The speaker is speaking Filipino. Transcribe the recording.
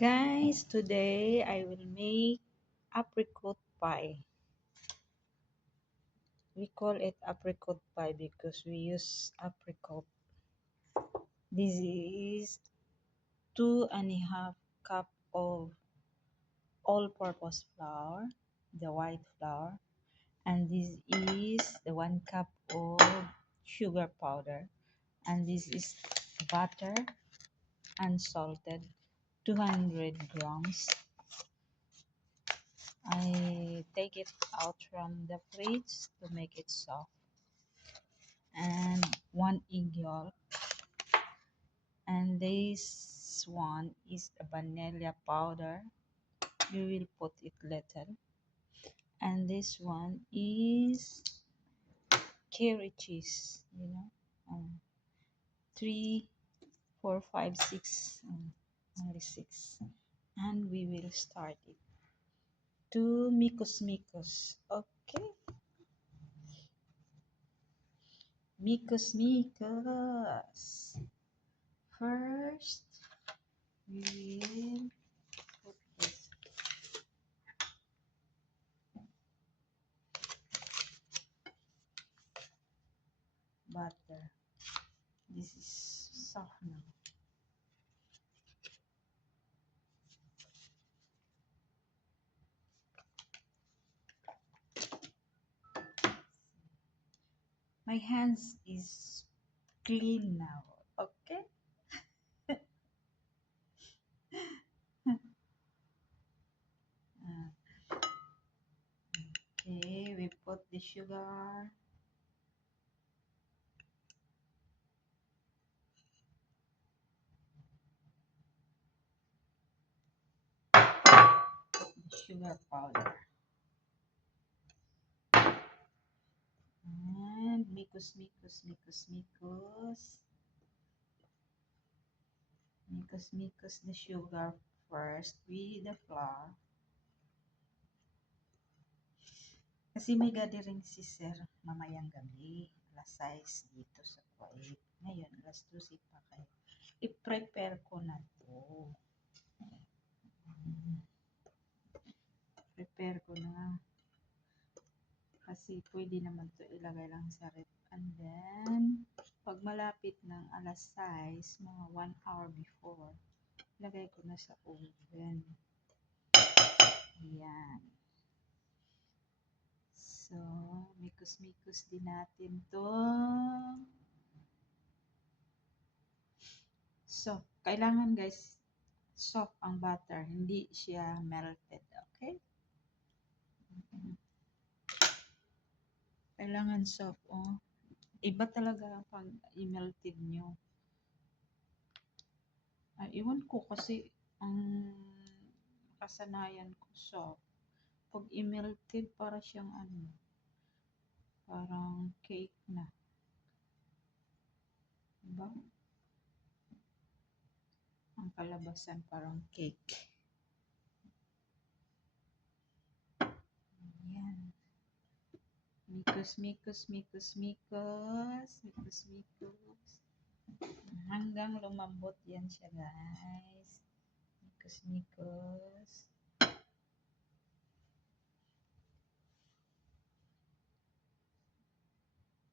Guys, today I will make apricot pie. We call it apricot pie because we use apricot. This is 2.5 cup of all-purpose flour, the white flour, and this is the 1 cup of sugar powder, and this is butter, unsalted, 200 grams. I take it out from the fridge to make it soft, and 1 egg yolk, and this one is a vanilla powder. You will put it little, and this one is curry cheese, um, 3 4 5 6, only 6, and we will start it to mikos. Okay, mikos. First, we will put this butter. This is soft now. My hands is clean now. Okay. Okay, we put the sugar. Put the sugar powder. And mikos. Mikos the sugar first with the flour. Kasi may gathering si Sir mamayang gabi, alas 6 dito sa Kuwait. Ngayon, alas 12 pa kayo. I-prepare ko na to. Prepare ko na. Kasi pwede naman to ilagay lang sa rep. And then, pag malapit ng alas 6, mga 1 hour before, ilagay ko na sa oven. Ayan. So, mikos din natin to. So, kailangan guys, soft ang butter, hindi siya melted, okay? Kailangan soft, oh. Iba talaga pag i-melted nyo. Iwan ko kasi ang kasanayan ko soft. Pag i-melted, para siyang parang cake na. Diba? Ang kalabasan parang cake. Ayan. Mikos. Hanggang lumambot yan siya, guys. Mikos.